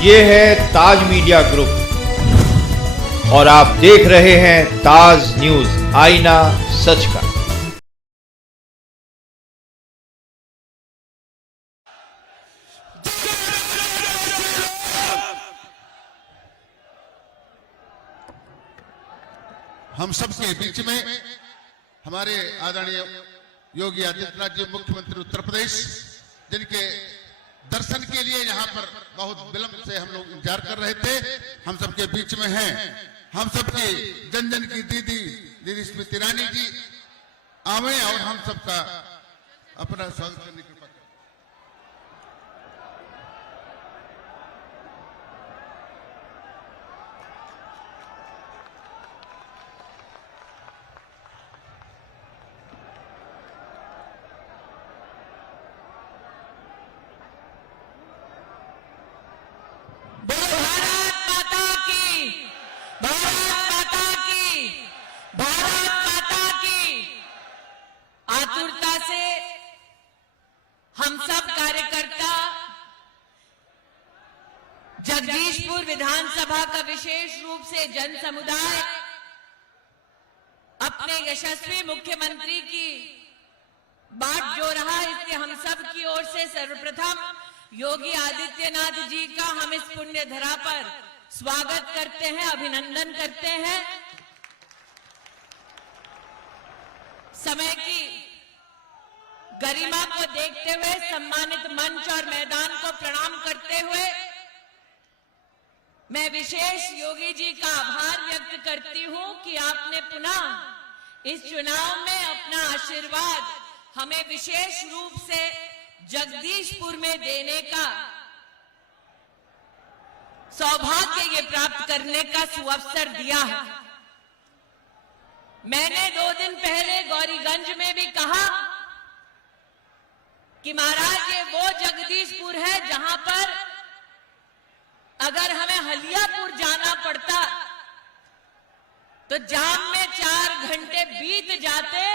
ये है ताज media group और आप देख रहे हैं ताज न्यूज, आईना सच का। हम सबके बीच में हमारे आदरणीय योगी आदित्यनाथ जी, मुख्यमंत्री उत्तर प्रदेश, जिनके दर्शन के लिए यहाँ पर बहुत विलंब से हम लोग इंतजार कर रहे थे, हम सबके बीच में हैं। हम सबकी जन जन की दीदी स्मृति ईरानी जी आवे और हम सबका अपना स्वागत करने की कृपा करें। आतुरता से हम सब कार्यकर्ता जगदीशपुर विधानसभा का विशेष रूप से जन समुदाय अपने यशस्वी मुख्यमंत्री की बाट जो रहा, इसलिए हम सब की ओर से सर्वप्रथम योगी आदित्यनाथ जी का हम इस पुण्य धरा पर स्वागत करते हैं, अभिनंदन करते हैं। समय की गरिमा को देखते हुए सम्मानित मंच और मैदान को प्रणाम करते हुए मैं विशेष योगी जी का आभार व्यक्त करती हूं कि आपने पुनः इस चुनाव में अपना आशीर्वाद हमें विशेष रूप से जगदीशपुर में देने का सौभाग्य ये प्राप्त करने का सुअवसर दिया है। मैंने 2 दिन पहले गौरीगंज में भी कहा कि महाराज ये वो जगदीशपुर है जहां पर अगर हमें हलियापुर जाना पड़ता तो जाम में 4 घंटे बीत जाते।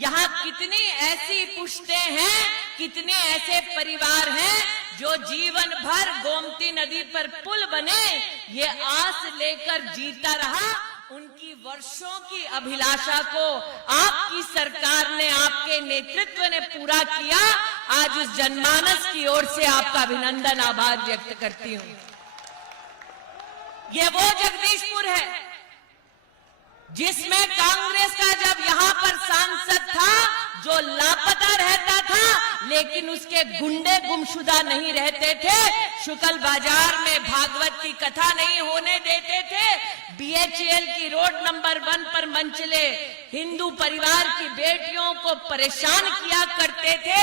यहाँ कितनी ऐसी पुश्तें हैं, कितने ऐसे परिवार हैं जो जीवन भर गोमती नदी पर पुल बने ये आस लेकर जीता रहा। उनकी वर्षों की अभिलाषा को आपकी सरकार ने, आपके नेतृत्व ने पूरा किया। आज उस जनमानस की ओर से आपका अभिनंदन, आभार व्यक्त करती हूं। ये वो जगदीशपुर है जिसमें कांग्रेस का जब यहाँ पर सांसद था जो लापता रहता था, लेकिन उसके गुंडे गुमशुदा नहीं रहते थे, शुक्ल बाजार में भागवत की कथा नहीं होने देते थे, BHEL की रोड नंबर 1 पर मंचले हिंदू परिवार की बेटियों को परेशान किया करते थे।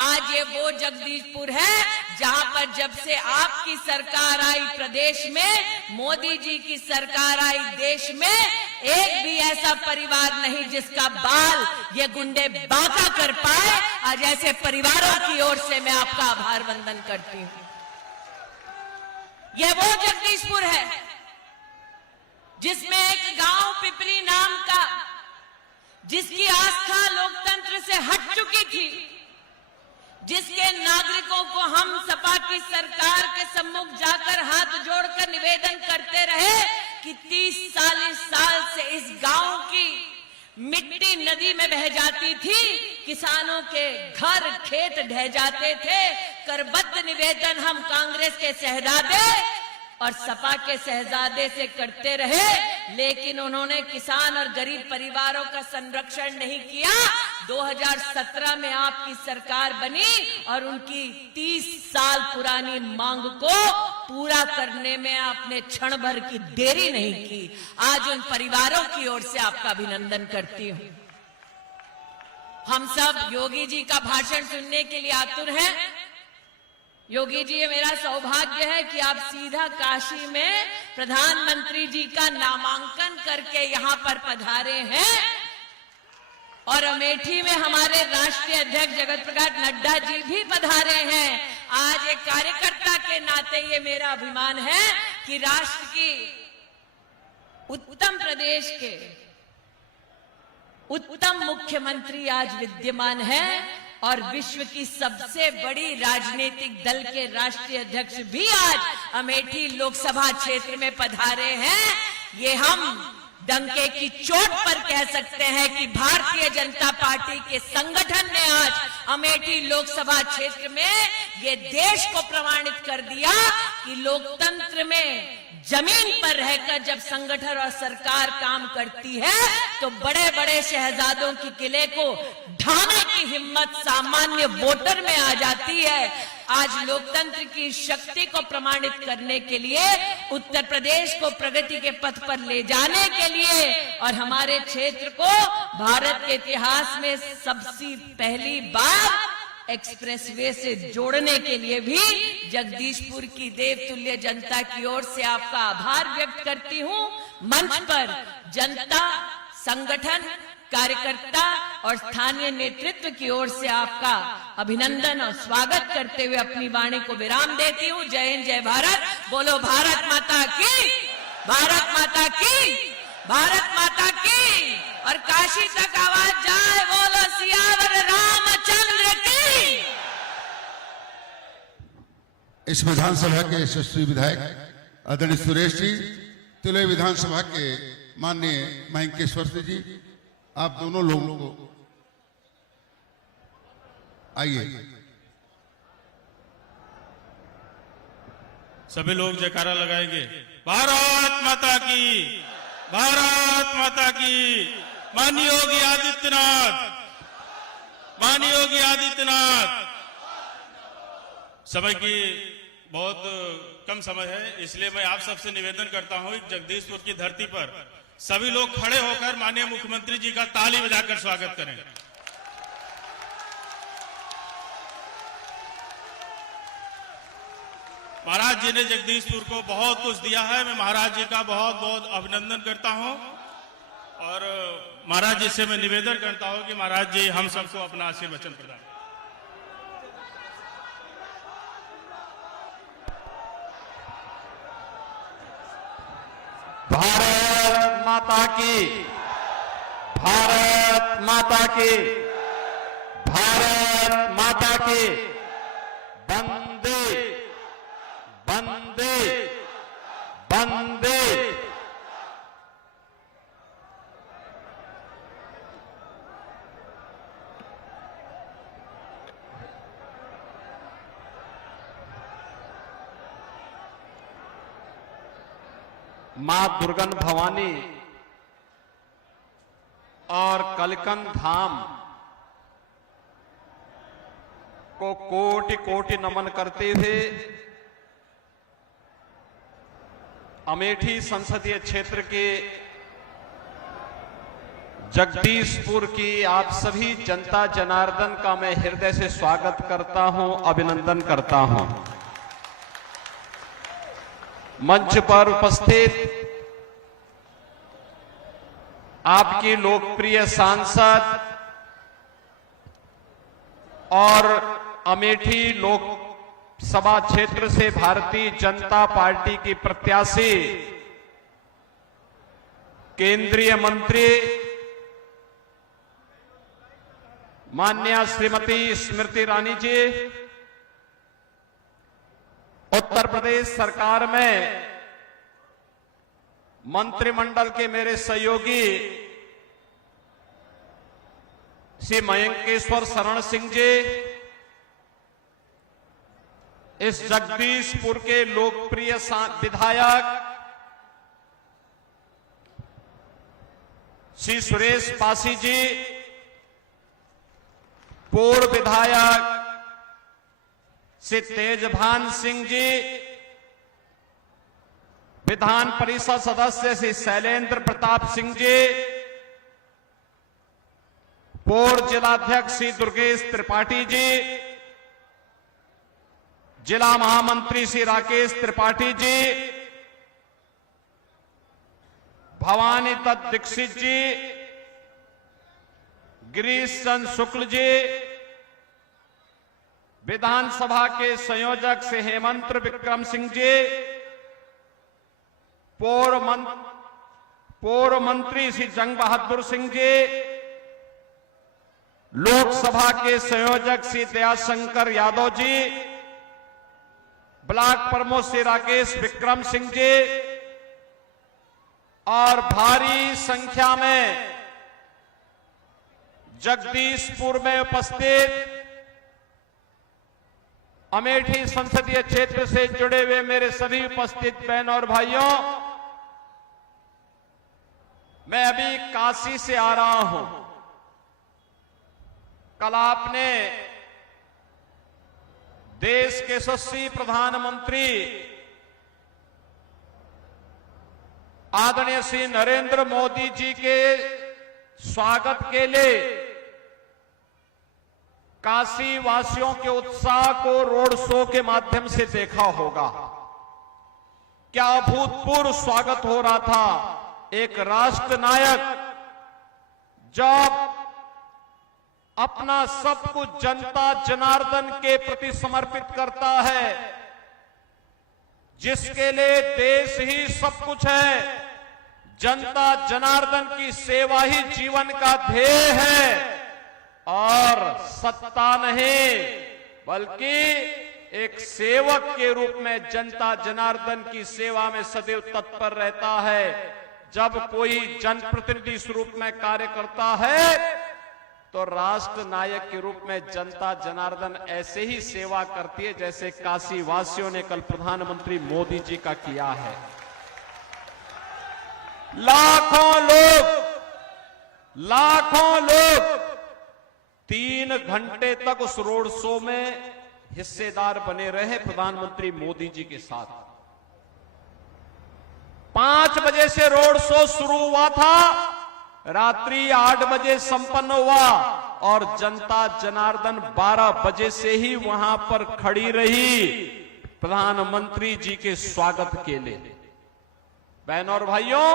आज ये वो जगदीशपुर है जहां पर जब से आपकी सरकार आई प्रदेश में, मोदी जी की सरकार आई देश में, एक भी ऐसा परिवार नहीं जिसका बाल ये गुंडे बांका कर पाए। आज ऐसे परिवारों की ओर से मैं आपका आभार वंदन करती हूं। ये वो जगदीशपुर है जिसमें एक गांव पिपरी नाम का, जिसकी आस्था लोकतंत्र से हट चुकी थी, जिसके नागरिकों को हम सपा की सरकार के सम्मुख जाकर हाथ जोड़कर निवेदन करते रहे कि 30-40 साल से इस गांव की मिट्टी नदी में बह जाती थी, किसानों के घर खेत ढह जाते थे। करबद्ध निवेदन हम कांग्रेस के शहजादे और सपा के शहजादे से करते रहे, लेकिन उन्होंने किसान और गरीब परिवारों का संरक्षण नहीं किया। 2017 में आपकी सरकार बनी और उनकी 30 साल पुरानी मांग को पूरा करने में आपने क्षण भर की देरी नहीं की। आज उन परिवारों की ओर से आपका अभिनंदन करती हूं। हम सब योगी जी का भाषण सुनने के लिए आतुर हैं। योगी जी, ये मेरा सौभाग्य है कि आप सीधा काशी में प्रधानमंत्री जी का नामांकन करके यहाँ पर पधारे हैं और अमेठी में हमारे राष्ट्रीय अध्यक्ष जगत प्रकाश नड्डा जी भी पधारे हैं। आज एक कार्यकर्ता के नाते ये मेरा अभिमान है कि राष्ट्र की उत्तम प्रदेश के उत्तम मुख्यमंत्री आज विद्यमान है और विश्व की सबसे बड़ी राजनीतिक दल के राष्ट्रीय अध्यक्ष भी आज अमेठी लोकसभा क्षेत्र में पधारे हैं। ये हम डंके की चोट पर कह सकते हैं कि भारतीय जनता पार्टी के संगठन ने आज अमेठी लोकसभा क्षेत्र में ये देश को प्रमाणित कर दिया कि लोकतंत्र में जमीन पर रहकर जब संगठन और सरकार काम करती है तो बड़े बड़े शहजादों की किले को ढाने की हिम्मत सामान्य वोटर में आ जाती है। आज लोकतंत्र की शक्ति को प्रमाणित करने के लिए, उत्तर प्रदेश को प्रगति के पथ पर ले जाने के लिए और हमारे क्षेत्र को भारत के इतिहास में सबसे पहली बार एक्सप्रेसवे से जोड़ने के लिए भी जगदीशपुर की देवतुल्य जनता की ओर से आपका आभार व्यक्त करती हूं। मंच पर जनता, संगठन, कार्यकर्ता और स्थानीय नेतृत्व की ओर से आपका अभिनंदन और स्वागत करते हुए अपनी वाणी को विराम देती हूं। जय हिंद, जय भारत। बोलो भारत माता की, भारत माता की, भारत माता की। और काशी तक आवाज जाए, बोलो सियावर रामचंद्र की। इस विधानसभा के यशस्वी विधायक आदरणीय सुरेश जी, तिलोई विधानसभा के माननीय मयंकेश्वर जी, आप दोनों लोगों को आइए। सभी लोग जयकारा लगाएंगे। भारत माता की, भारत माता की। माननीय योगी आदित्यनाथ, माननीय योगी आदित्यनाथ। समय की बहुत कम समय है, इसलिए मैं आप सबसे निवेदन करता हूं कि जगदीशपुर की धरती पर सभी लोग खड़े होकर माननीय मुख्यमंत्री जी का ताली बजाकर स्वागत करें। महाराज जी ने जगदीशपुर को बहुत कुछ दिया है। मैं महाराज जी का बहुत बहुत अभिनंदन करता हूं और महाराज जी से मैं निवेदन करता हूं कि महाराज जी हम सबको अपना आशीर्वचन प्रदान। भारत माता की, भारत माता की, भारत माता की। वंदे वंदे वंदे। मां दुर्गन भवानी और कलकन धाम को कोटि कोटि नमन करते हुए अमेठी संसदीय क्षेत्र के जगदीशपुर की आप सभी जनता जनार्दन का मैं हृदय से स्वागत करता हूं, अभिनंदन करता हूं। मंच पर उपस्थित आपकी लोकप्रिय सांसद और अमेठी लोकसभा क्षेत्र से भारतीय जनता पार्टी की प्रत्याशी केंद्रीय मंत्री माननीय श्रीमती स्मृति ईरानी जी, उत्तर प्रदेश सरकार में मंत्रिमंडल के मेरे सहयोगी श्री मयंकेश्वर शरण सिंह जी, इस जगदीशपुर के लोकप्रिय विधायक श्री सुरेश पासी जी, पूर्व विधायक श्री तेजभान सिंह जी, विधान परिषद सदस्य श्री शैलेंद्र प्रताप सिंह जी, पूर्व जिलाध्यक्ष श्री दुर्गेश त्रिपाठी जी, जिला महामंत्री श्री राकेश त्रिपाठी जी, भवानी दत्त दीक्षित जी, गिरीश चंद्र शुक्ल जी, विधानसभा के संयोजक श्री हेमंत विक्रम सिंह जी, पूर्व मंत्री श्री जंग बहादुर सिंह जी, लोकसभा के संयोजक श्री दयाशंकर यादव जी, ब्लॉक प्रमुख श्री राकेश विक्रम सिंह जी और भारी संख्या में जगदीशपुर में उपस्थित अमेठी संसदीय क्षेत्र से जुड़े हुए मेरे सभी उपस्थित बहनों और भाइयों, मैं अभी काशी से आ रहा हूं। कल आपने देश के यशस्वी प्रधानमंत्री आदरणीय श्री नरेंद्र मोदी जी के स्वागत के लिए काशी वासियों के उत्साह को रोड शो के माध्यम से देखा होगा। क्या अभूतपूर्व स्वागत हो रहा था। एक राष्ट्र नायक जब अपना सब कुछ जनता जनार्दन के प्रति समर्पित करता है, जिसके लिए देश ही सब कुछ है, जनता जनार्दन की सेवा ही जीवन का ध्येय है और सत्ता नहीं बल्कि एक सेवक के रूप में जनता जनार्दन की सेवा में सदैव तत्पर रहता है। जब कोई जनप्रतिनिधि इस रूप में कार्य करता है तो राष्ट्र नायक के रूप में जनता जनार्दन ऐसे ही सेवा करती है जैसे काशी वासियों ने कल प्रधानमंत्री मोदी जी का किया है। लाखों लोग 3 घंटे तक उस रोड शो में हिस्सेदार बने रहे प्रधानमंत्री मोदी जी के साथ। 5 बजे से रोड शो शुरू हुआ था, रात्रि 8 बजे संपन्न हुआ और जनता जनार्दन 12 बजे से ही वहां पर खड़ी रही प्रधानमंत्री जी के स्वागत के लिए। बहनों और भाइयों,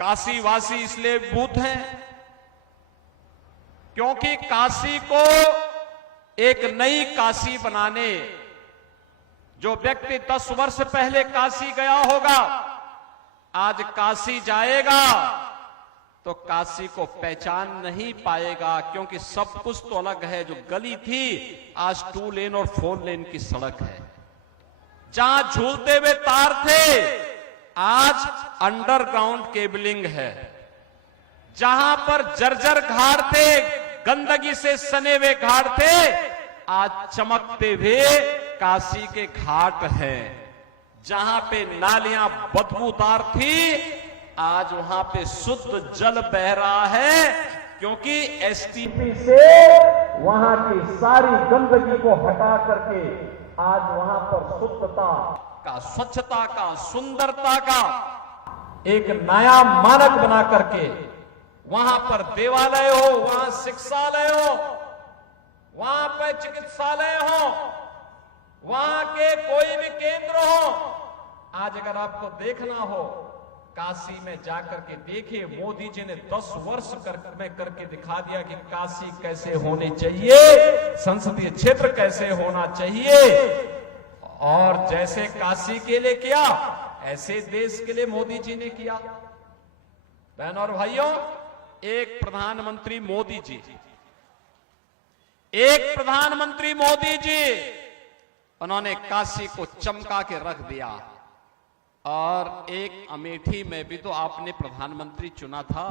काशी वासी इसलिए भूत हैं क्योंकि काशी को एक नई काशी बनाने, जो व्यक्ति 10 वर्ष पहले काशी गया होगा आज काशी जाएगा तो काशी को पहचान नहीं पाएगा, क्योंकि सब कुछ तो अलग है। जो गली थी आज 2 लेन और 4 लेन की सड़क है। जहां झूलते हुए तार थे आज अंडरग्राउंड केबलिंग है। जहां पर जर्जर घाट थे, गंदगी से सने हुए घाट थे, आज चमकते हुए काशी के घाट हैं। जहां पे नालियां बदबूदार थी आज वहां पे शुद्ध जल बह रहा है, क्योंकि एसटीपी से वहां की सारी गंदगी को हटा करके आज वहां पर शुद्धता का, स्वच्छता का, सुंदरता का एक नया मानक बना करके वहां पर देवालय हो, वहां शिक्षालय हो, वहां पर चिकित्सालय हो, वहां के कोई भी केंद्र हो। आज अगर आपको देखना हो काशी में जाकर के देखिए, मोदी जी ने 10 वर्ष में करके दिखा दिया कि काशी कैसे होनी चाहिए, संसदीय क्षेत्र कैसे होना चाहिए। और जैसे काशी के लिए किया ऐसे देश के लिए मोदी जी ने किया। बहनों और भाइयों, एक प्रधानमंत्री मोदी जी उन्होंने काशी को चमका के रख दिया। और एक अमेठी में भी तो आपने प्रधानमंत्री चुना था,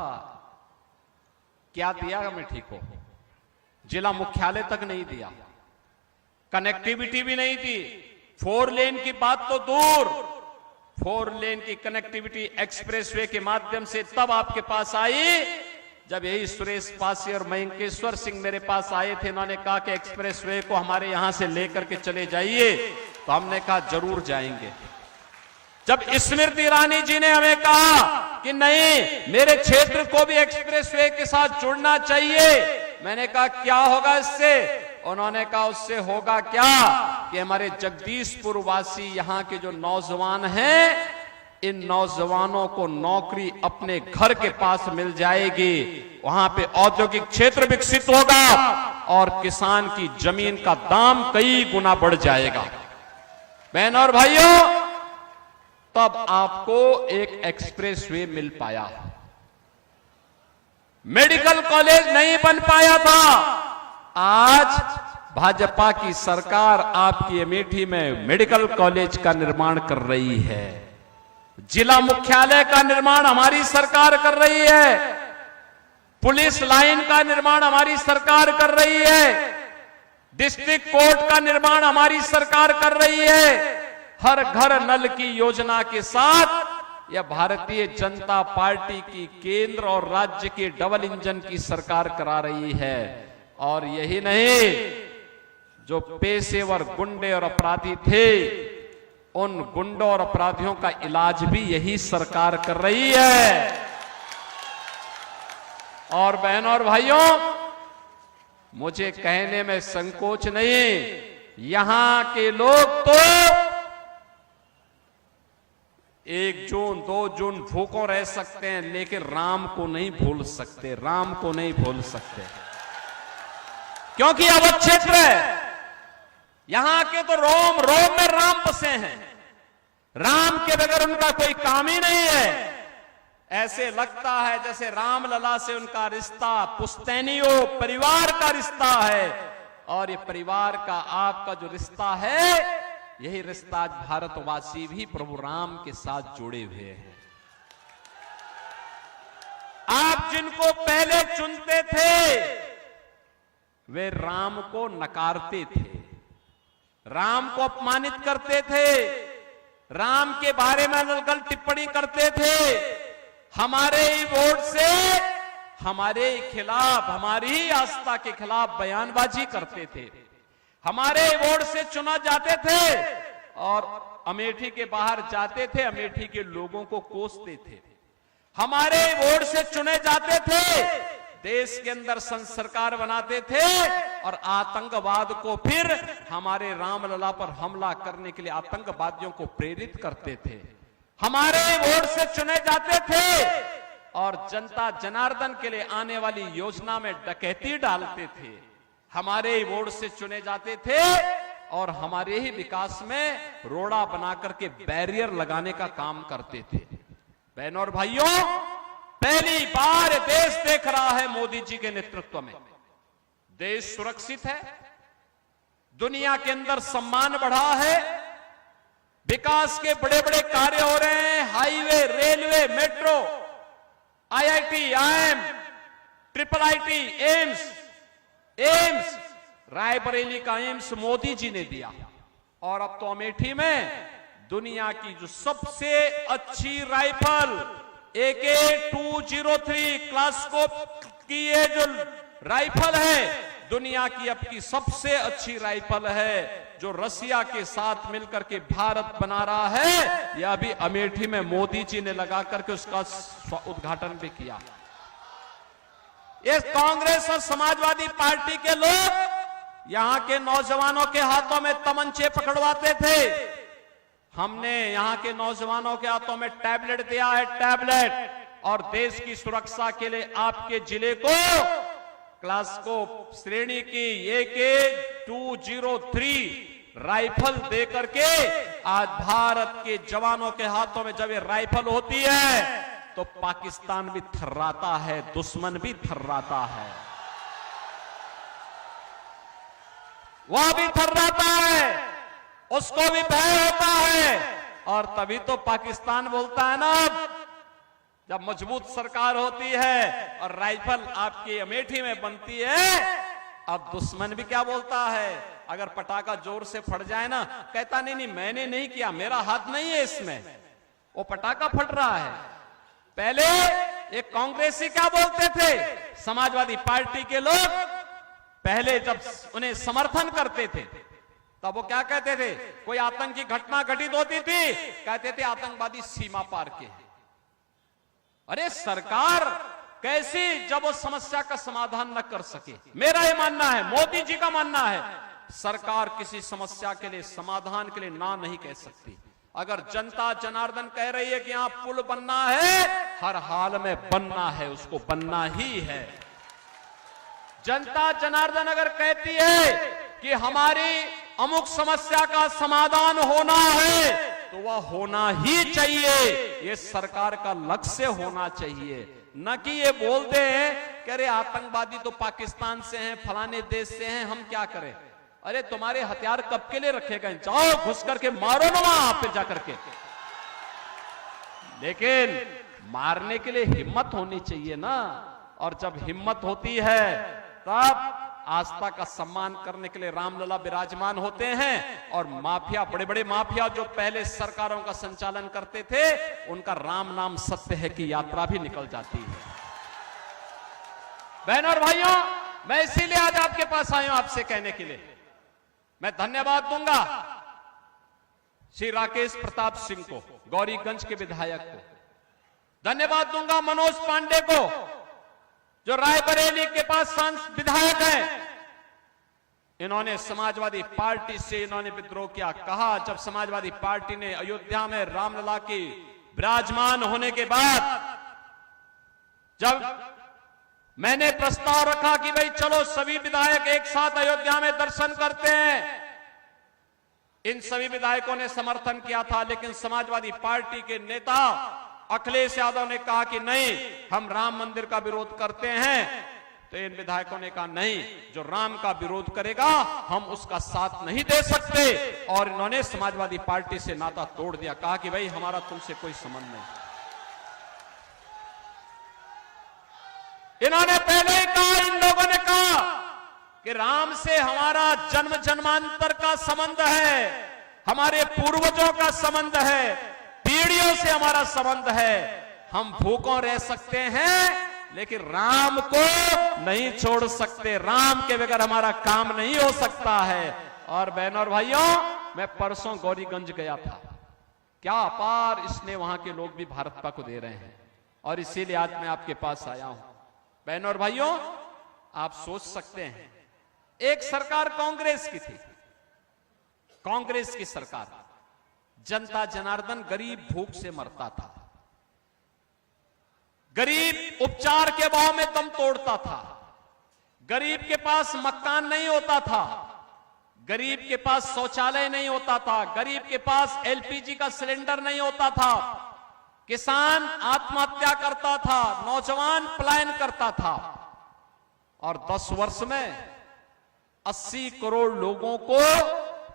क्या दिया अमेठी को? जिला मुख्यालय तक नहीं दिया, कनेक्टिविटी भी नहीं दी। 4 लेन की बात तो दूर, 4 लेन की कनेक्टिविटी एक्सप्रेसवे के माध्यम से तब आपके पास आई जब यही सुरेश पासी और मयंकेश्वर सिंह मेरे पास आए थे। उन्होंने कहा कि एक्सप्रेसवे को हमारे यहां से लेकर के चले जाइए, तो हमने कहा जरूर जाएंगे। जब स्मृति ईरानी जी ने हमें कहा कि नहीं, मेरे क्षेत्र को भी एक्सप्रेसवे के साथ जुड़ना चाहिए, मैंने कहा क्या होगा इससे? उन्होंने कहा उससे होगा क्या कि हमारे जगदीशपुर वासी यहाँ के जो नौजवान हैं, इन नौजवानों को नौकरी अपने घर के पास मिल जाएगी, वहां पे औद्योगिक क्षेत्र विकसित होगा और किसान की जमीन का दाम कई गुना बढ़ जाएगा। बहनों और भाइयों, तब आपको एक एक्सप्रेसवे मिल पाया। मेडिकल कॉलेज नहीं बन पाया था। आज भाजपा की सरकार आपकी अमेठी में मेडिकल कॉलेज का निर्माण कर रही है। जिला मुख्यालय का निर्माण हमारी सरकार कर रही है। पुलिस लाइन का निर्माण हमारी सरकार कर रही है। डिस्ट्रिक्ट कोर्ट का निर्माण हमारी सरकार कर रही है। हर घर नल की योजना के साथ यह भारतीय जनता पार्टी की केंद्र और राज्य के डबल इंजन की सरकार करा रही है। और यही नहीं, जो पेशेवर गुंडे और अपराधी थे, उन गुंडों और अपराधियों का इलाज भी यही सरकार कर रही है। और बहनों और भाइयों, मुझे कहने में संकोच नहीं, यहां के लोग तो 1 जून 2 जून भूखों रह सकते हैं, लेकिन राम को नहीं भूल सकते। राम को नहीं भूल सकते, क्योंकि अवध क्षेत्र है। यहां के तो रोम रोम में राम बसे हैं। राम के बगैर उनका कोई काम ही नहीं है। ऐसे लगता है जैसे रामलला से उनका रिश्ता पुश्तैनियों परिवार का रिश्ता है। और ये परिवार का आपका जो रिश्ता है, यही रिश्ता आज भारतवासी भी प्रभु राम के साथ जुड़े हुए हैं। आप जिनको पहले चुनते थे, वे राम को नकारते थे, राम को अपमानित करते थे, राम के बारे में अलग टिप्पणी करते थे। हमारे ही वोट से हमारे खिलाफ, हमारी ही आस्था के खिलाफ बयानबाजी करते थे। हमारे वोट से चुना जाते थे और अमेठी के बाहर जाते थे, अमेठी के लोगों को कोसते थे। हमारे वोट से चुने जाते थे, देश के अंदर सरकार बनाते थे और आतंकवाद को फिर हमारे रामलला पर हमला करने के लिए आतंकवादियों को प्रेरित करते थे। हमारे वोट से चुने जाते थे और जनता जनार्दन के लिए आने वाली योजना में डकैती डालते थे। हमारे वोट से चुने जाते थे और हमारे ही विकास में रोड़ा बना करके बैरियर लगाने का काम करते थे। बहनों और भाइयों, पहली बार देश देख रहा है मोदी जी के नेतृत्व में, देश सुरक्षित है, दुनिया के अंदर सम्मान बढ़ा है, विकास के बड़े बड़े कार्य हो रहे हैं, highway, railway, metro, IIT, IIM, IIIT, AIIMS, Raebareli का एम्स मोदी जी ने दिया। और अब तो अमेठी में दुनिया की जो सबसे अच्छी राइफल AK-203 क्लास्कोप की ये जो राइफल है, दुनिया की अब की सबसे अच्छी राइफल है, जो रसिया के साथ मिलकर के भारत बना रहा है। यह अभी अमेठी में मोदी जी ने लगा करके उसका उद्घाटन भी किया। ये कांग्रेस और समाजवादी पार्टी के लोग यहां के नौजवानों के हाथों में तमंचे पकड़वाते थे। हमने यहां के नौजवानों के हाथों में टैबलेट दिया है, टैबलेट, और देश की सुरक्षा के लिए आपके जिले को क्लास्कोप श्रेणी की AK-203 राइफल दे करके आज भारत के जवानों के हाथों में जब ये राइफल होती है तो पाकिस्तान भी थर्राता है, दुश्मन भी थर्राता है, वह भी थर्राता है, उसको भी भय होता है। और तभी तो पाकिस्तान बोलता है ना, जब मजबूत सरकार होती है और राइफल आपकी अमेठी में बनती है, अब दुश्मन भी क्या बोलता है, अगर पटाखा जोर से फट जाए ना, कहता नहीं मैंने नहीं किया, मेरा हाथ नहीं है इसमें, वो पटाखा फट रहा है। पहले एक कांग्रेसी क्या बोलते थे, समाजवादी पार्टी के लोग पहले जब उन्हें समर्थन करते थे तब वो क्या कहते थे, कोई आतंकी घटना घटित होती थी, कहते थे आतंकवादी सीमा पार के। अरे सरकार कैसी, जब वो समस्या का समाधान न कर सके। मेरा ये मानना है, मोदी जी का मानना है, सरकार किसी समस्या के लिए, समाधान के लिए ना नहीं कह सकती। अगर जनता जनार्दन कह रही है कि यहां पुल बनना है, हर हाल में बनना है, उसको बनना ही है। जनता जनार्दन अगर कहती है कि हमारी अमुक समस्या का समाधान होना है, तो वह होना ही चाहिए। ये सरकार का लक्ष्य होना चाहिए, न कि ये बोलते हैं कि कह रहे आतंकवादी तो पाकिस्तान से हैं, फलाने देश से हैं, हम क्या करें? अरे तुम्हारे हथियार कब के लिए रखे गए? जाओ घुस करके मारो ना वहां पे जाकर के। लेकिन मारने के लिए हिम्मत होनी चाहिए ना, और जब हिम्मत होती है तब आस्था का सम्मान करने के लिए रामलला विराजमान होते हैं। और माफिया, बड़े बड़े माफिया जो पहले सरकारों का संचालन करते थे, उनका राम नाम सत्य है की यात्रा भी निकल जाती है। बहनों और भाइयों, मैं इसीलिए आज आपके पास आया हूं आपसे कहने के लिए, मैं धन्यवाद दूंगा श्री राकेश प्रताप सिंह को, गौरीगंज के विधायक को, धन्यवाद दूंगा मनोज पांडे को जो रायबरेली के पास विधायक है। इन्होंने समाजवादी पार्टी से इन्होंने विद्रोह किया। कहा जब समाजवादी पार्टी ने अयोध्या में रामलला की विराजमान होने के बाद जब मैंने प्रस्ताव रखा कि भाई चलो सभी विधायक एक साथ अयोध्या में दर्शन करते हैं, इन सभी विधायकों ने समर्थन किया था। लेकिन समाजवादी पार्टी के नेता अखिलेश यादव ने कहा कि नहीं, हम राम मंदिर का विरोध करते हैं। तो इन विधायकों ने कहा नहीं, जो राम का विरोध करेगा हम उसका साथ नहीं दे सकते, और इन्होंने समाजवादी पार्टी से नाता तोड़ दिया। कहा कि भाई हमारा तुमसे कोई संबंध नहीं। इन्होंने पहले ही कहा, इन लोगों ने कहा कि राम से हमारा जन्म जन्मांतर का संबंध है, हमारे पूर्वजों का संबंध है, पीढ़ियों से हमारा संबंध है। हम भूखों रह सकते हैं लेकिन राम को नहीं छोड़ सकते, राम के बगैर हमारा काम नहीं हो सकता है। और बहनों और भाइयों, मैं परसों गौरीगंज गया था, क्या अपार स्नेह वहां के लोग भी भाजपा को दे रहे हैं, और इसीलिए आज मैं आपके पास आया हूं। बहनों और भाइयों, आप सोच सकते हैं, एक सरकार कांग्रेस की थी, कांग्रेस की सरकार, जनता जनार्दन गरीब भूख से मरता था, गरीब उपचार के भाव में दम तोड़ता था, गरीब के पास मकान नहीं होता था, गरीब के पास शौचालय नहीं होता था, गरीब के पास एलपीजी का सिलेंडर नहीं होता था, किसान आत्महत्या करता था, नौजवान पलायन करता था। और 10 वर्ष में 80 करोड़ लोगों को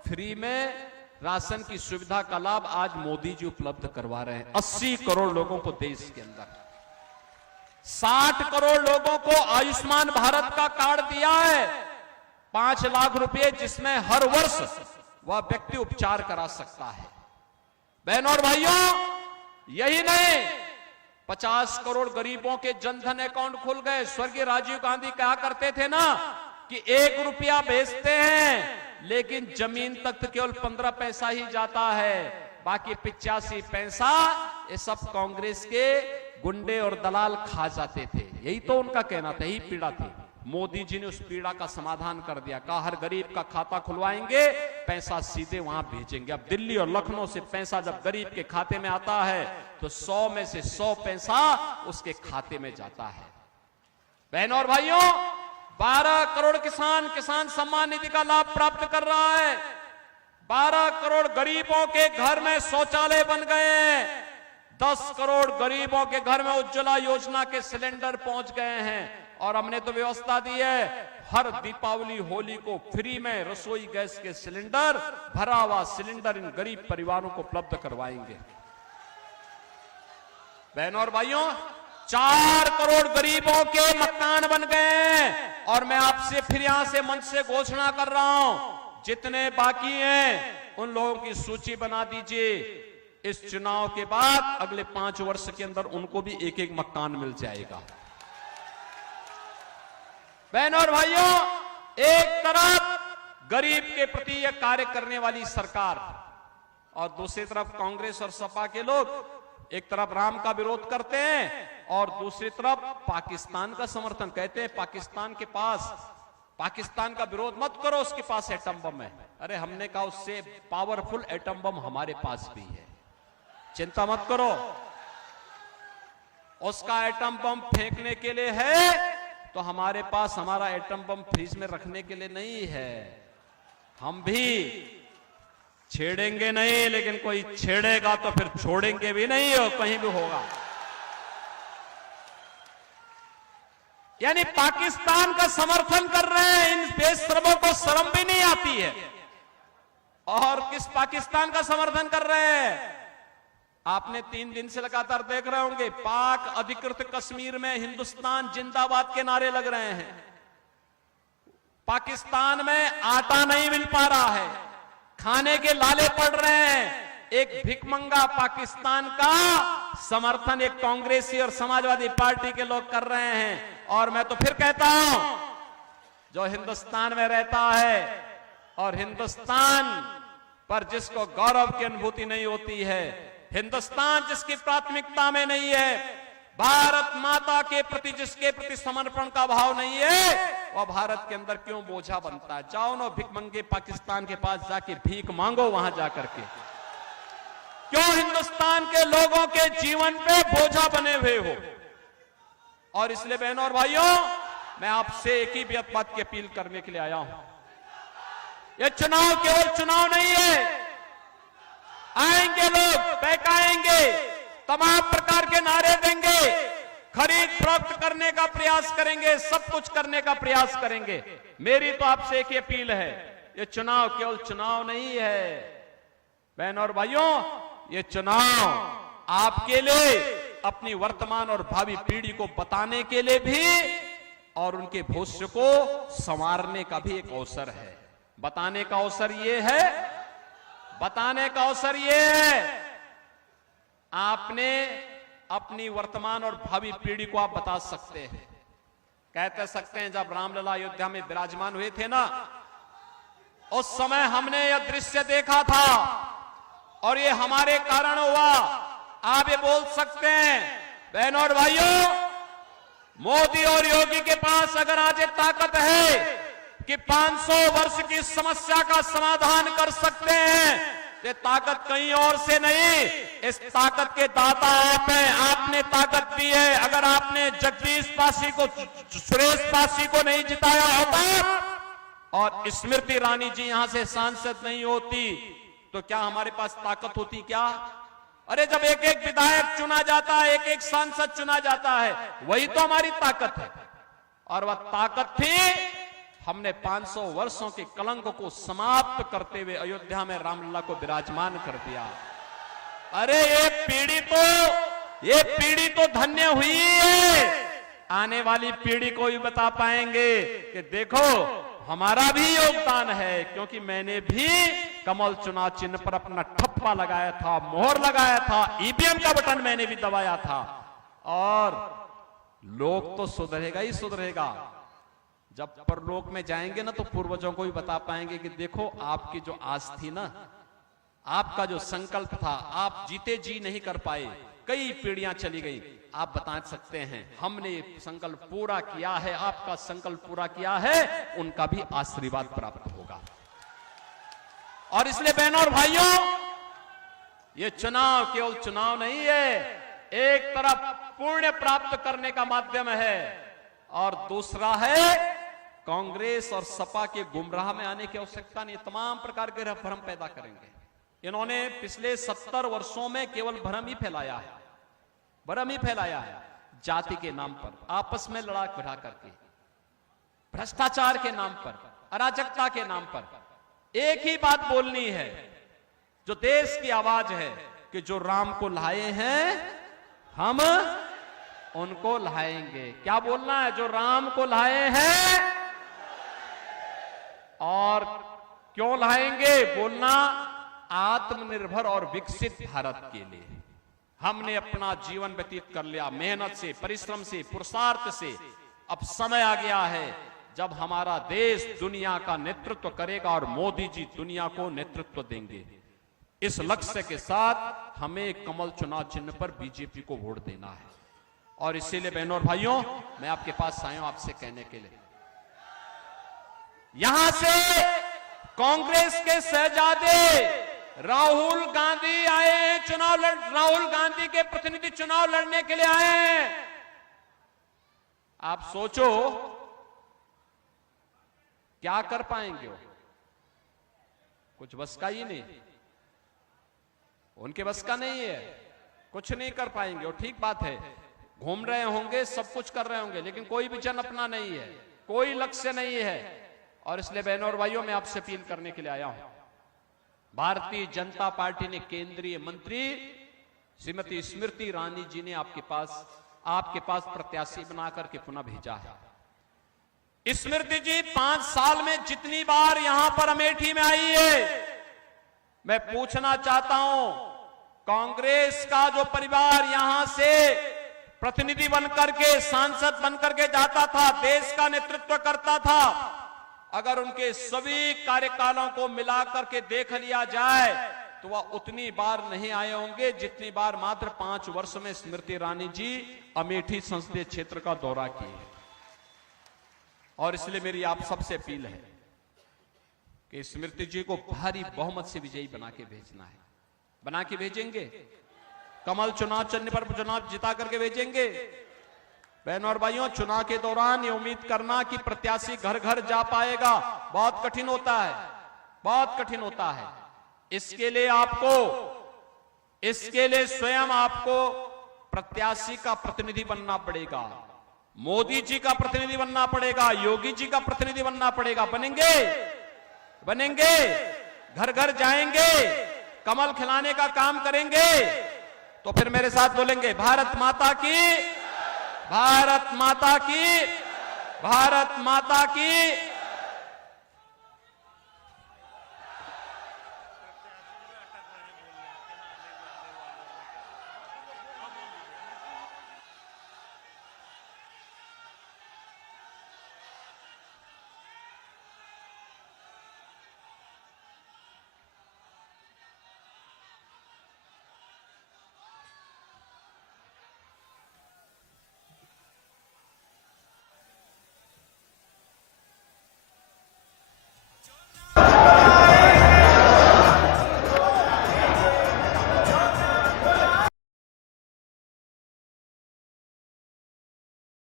फ्री में राशन की सुविधा का लाभ आज मोदी जी उपलब्ध करवा रहे हैं। 80 करोड़ लोगों को देश के अंदर, 60 करोड़ लोगों को आयुष्मान भारत का कार्ड दिया है, 5 लाख रुपए, जिसमें हर वर्ष वह व्यक्ति उपचार करा सकता है। बहनों और भाइयों, यही नहीं, 50 करोड़ गरीबों के जनधन अकाउंट खुल गए। स्वर्गीय राजीव गांधी कहा करते थे ना कि 1 रुपया भेजते हैं लेकिन जमीन तक तो केवल 15 पैसा ही जाता है, बाकी 85 पैसा ये सब कांग्रेस के गुंडे और दलाल खा जाते थे। यही तो उनका कहना था, यही पीड़ा थी। मोदी जी ने उस पीड़ा का समाधान कर दिया। कहा हर गरीब का खाता खुलवाएंगे, पैसा सीधे वहां भेजेंगे। अब दिल्ली और लखनऊ से पैसा जब गरीब के खाते में आता है तो 100 में से 100 पैसा उसके खाते में जाता है। बहनों और भाइयों, 12 करोड़ किसान सम्मान निधि का लाभ प्राप्त कर रहा है। 12 करोड़ गरीबों के घर में शौचालय बन गए हैं। 10 करोड़ गरीबों के घर में उज्ज्वला योजना के सिलेंडर पहुंच गए हैं। और हमने तो व्यवस्था दी है, हर दीपावली होली को फ्री में रसोई गैस के सिलेंडर, भरा हुआ सिलेंडर इन गरीब परिवारों को उपलब्ध करवाएंगे। बहनों और भाइयों, 4 करोड़ गरीबों के मकान बन गए। और मैं आपसे फिर यहां से मंच से घोषणा कर रहा हूं, जितने बाकी हैं उन लोगों की सूची बना दीजिए। इस चुनाव के बाद अगले 5 वर्ष के अंदर उनको भी एक एक मकान मिल जाएगा। बहनों और भाइयों, एक तरफ गरीब के प्रति यह कार्य करने वाली सरकार और दूसरी तरफ कांग्रेस और सपा के लोग एक तरफ राम का विरोध करते हैं और दूसरी तरफ पाकिस्तान का समर्थन। कहते हैं पाकिस्तान का विरोध मत करो, उसके पास एटम बम है। अरे हमने कहा उससे पावरफुल एटम बम हमारे पास भी है, चिंता मत करो। उसका एटम बम फेंकने के लिए है तो हमारे पास हमारा एटम बम फ्रीज में रखने के लिए नहीं है। हम भी छेड़ेंगे नहीं, लेकिन कोई छेड़ेगा तो फिर छोड़ेंगे भी नहीं, और कहीं भी होगा। यानी पाकिस्तान का समर्थन कर रहे हैं। इन बेशरमों को शर्म भी नहीं आती है। और किस पाकिस्तान का समर्थन कर रहे हैं? आपने 3 दिन से लगातार देख रहे होंगे, पाक अधिकृत कश्मीर में हिंदुस्तान जिंदाबाद के नारे लग रहे हैं। पाकिस्तान में आटा नहीं मिल पा रहा है, खाने के लाले पड़ रहे हैं। एक भिखमंगा पाकिस्तान का समर्थन एक कांग्रेसी और समाजवादी पार्टी के लोग कर रहे हैं। और मैं तो फिर कहता हूं, जो हिंदुस्तान में रहता है और हिंदुस्तान पर जिसको गौरव की अनुभूति नहीं होती है, हिंदुस्तान जिसकी प्राथमिकता में नहीं है, भारत माता के प्रति जिसके प्रति समर्पण का भाव नहीं है, वह भारत के अंदर क्यों बोझा बनता है? जाओ ना भिखमंगे पाकिस्तान के पास जाके भीख मांगो, वहां जाकर के। क्यों हिंदुस्तान के लोगों के जीवन पे बोझा बने हुए हो? और इसलिए बहनों और भाइयों, मैं आपसे एक ही बात की अपील करने के लिए आया हूं। यह चुनाव केवल चुनाव नहीं है। आएंगे लोग, बहकाएंगे, तमाम प्रकार के नारे देंगे, खरीद फरोख्त करने का प्रयास करेंगे, सब कुछ करने का प्रयास करेंगे। मेरी तो आपसे एक ही अपील है, ये चुनाव केवल चुनाव नहीं है बहनों और भाइयों, ये चुनाव आपके लिए, अपनी वर्तमान और भावी पीढ़ी को बताने के लिए भी और उनके भविष्य को संवारने का भी एक अवसर है। बताने का अवसर ये है, बताने का अवसर ये है, आपने अपनी वर्तमान और भावी पीढ़ी को आप बता सकते हैं। कहते सकते हैं, जब रामलला अयोध्या में विराजमान हुए थे ना, उस समय हमने यह दृश्य देखा था और ये हमारे कारण हुआ। आप ये बोल सकते हैं बहनों और भाइयों, मोदी और योगी के पास अगर आज ये ताकत है कि 500 वर्ष की समस्या का समाधान कर सकते हैं, ये ताकत कहीं और से नहीं, इस ताकत के दाता आप हैं। आपने ताकत दी है। अगर आपने जगदीश पासी को, सुरेश पासी को नहीं जिताया होता और स्मृति ईरानी जी यहां से सांसद नहीं होती, तो क्या हमारे पास ताकत होती क्या? अरे जब एक एक विधायक चुना जाता है, एक एक सांसद चुना जाता है, वही तो हमारी ताकत है। और वह ताकत थी, हमने 500 वर्षों के कलंक को समाप्त करते हुए अयोध्या में रामलला को विराजमान कर दिया। अरे ये पीढ़ी तो धन्य हुई है। आने वाली पीढ़ी को भी बता पाएंगे कि देखो हमारा भी योगदान है, क्योंकि मैंने भी कमल चुनाव चिन्ह पर अपना ठप्पा लगाया था, मोहर लगाया था, ईवीएम का बटन मैंने भी दबाया था। और लोग तो सुधरेगा ही सुधरेगा। जब परलोक में जाएंगे ना, तो पूर्वजों को भी बता पाएंगे कि देखो आपकी जो आस थी ना, आपका जो संकल्प था, आप जीते जी नहीं कर पाए, कई पीढ़ियां चली गई, आप बता सकते हैं हमने संकल्प पूरा किया है, आपका संकल्प पूरा किया है, उनका भी आशीर्वाद प्राप्त होगा। और इसलिए बहनों और भाइयों, ये चुनाव केवल चुनाव नहीं है, एक तरफ पुण्य प्राप्त करने का माध्यम है और दूसरा है कांग्रेस और सपा के गुमराह में आने की आवश्यकता नहीं। तमाम प्रकार के भ्रम पैदा करेंगे। इन्होंने पिछले 70 वर्षों में केवल भ्रम ही फैलाया है, भ्रम ही फैलाया है। जाति के नाम पर आपस में लड़ा भिड़ा करके, भ्रष्टाचार के नाम पर, अराजकता के नाम पर एक ही बात बोलनी है, जो देश की आवाज है कि जो राम को लाए हैं हम उनको लाएंगे। क्या बोलना है? जो राम को लाए हैं। और क्यों लाएंगे? बोलना आत्मनिर्भर और विकसित भारत के लिए। हमने अपना जीवन व्यतीत कर लिया मेहनत से, परिश्रम से, पुरुषार्थ से। अब समय आ गया है जब हमारा देश दुनिया का नेतृत्व करेगा और मोदी जी दुनिया को नेतृत्व देंगे। इस लक्ष्य के साथ हमें कमल चुनाव चिन्ह पर बीजेपी को वोट देना है। और इसीलिए बहनों और भाइयों, मैं आपके पास आया हूं आपसे कहने के लिए, यहां से कांग्रेस के शहजादे राहुल गांधी आए हैं, राहुल गांधी के प्रतिनिधि चुनाव लड़ने के लिए आए हैं। आप सोचो क्या कर पाएंगे वो? कुछ बस का ही नहीं, उनके बस का नहीं है, कुछ नहीं कर पाएंगे। और ठीक बात है, घूम रहे होंगे, सब कुछ कर रहे होंगे, लेकिन कोई विजन अपना नहीं है, कोई लक्ष्य नहीं है। और इसलिए बहनों और भाइयों, मैं आपसे अपील करने के लिए आया हूं। भारतीय जनता पार्टी ने केंद्रीय मंत्री श्रीमती स्मृति ईरानी जी ने आपके पास प्रत्याशी बनाकर के पुनः भेजा है। स्मृति जी 5 साल में जितनी बार यहां पर अमेठी में आई है, मैं पूछना चाहता हूं, कांग्रेस का जो परिवार यहां से प्रतिनिधि बनकर के, सांसद बनकर के जाता था, देश का नेतृत्व करता था, अगर उनके सभी कार्यकालों को मिलाकर के देख लिया जाए तो वह उतनी बार नहीं आए होंगे जितनी बार मात्र 5 वर्ष में स्मृति ईरानी जी अमेठी संसदीय क्षेत्र का दौरा किए। और इसलिए मेरी आप सबसे अपील है कि स्मृति जी को भारी बहुमत से विजयी बना के भेजना है। बना के भेजेंगे? कमल चुनाव चिन्ह पर चुनाव जिता करके भेजेंगे? बहनों और भाइयों, चुनाव के दौरान ये उम्मीद करना कि प्रत्याशी घर घर जा पाएगा, बहुत कठिन होता है, बहुत कठिन होता है। इसके लिए स्वयं आपको प्रत्याशी का प्रतिनिधि बनना पड़ेगा, मोदी जी का प्रतिनिधि बनना पड़ेगा, योगी जी का प्रतिनिधि बनना पड़ेगा। बनेंगे, घर घर जाएंगे, कमल खिलाने का काम करेंगे, तो फिर मेरे साथ बोलेंगे, भारत माता की, भारत माता की, भारत माता की।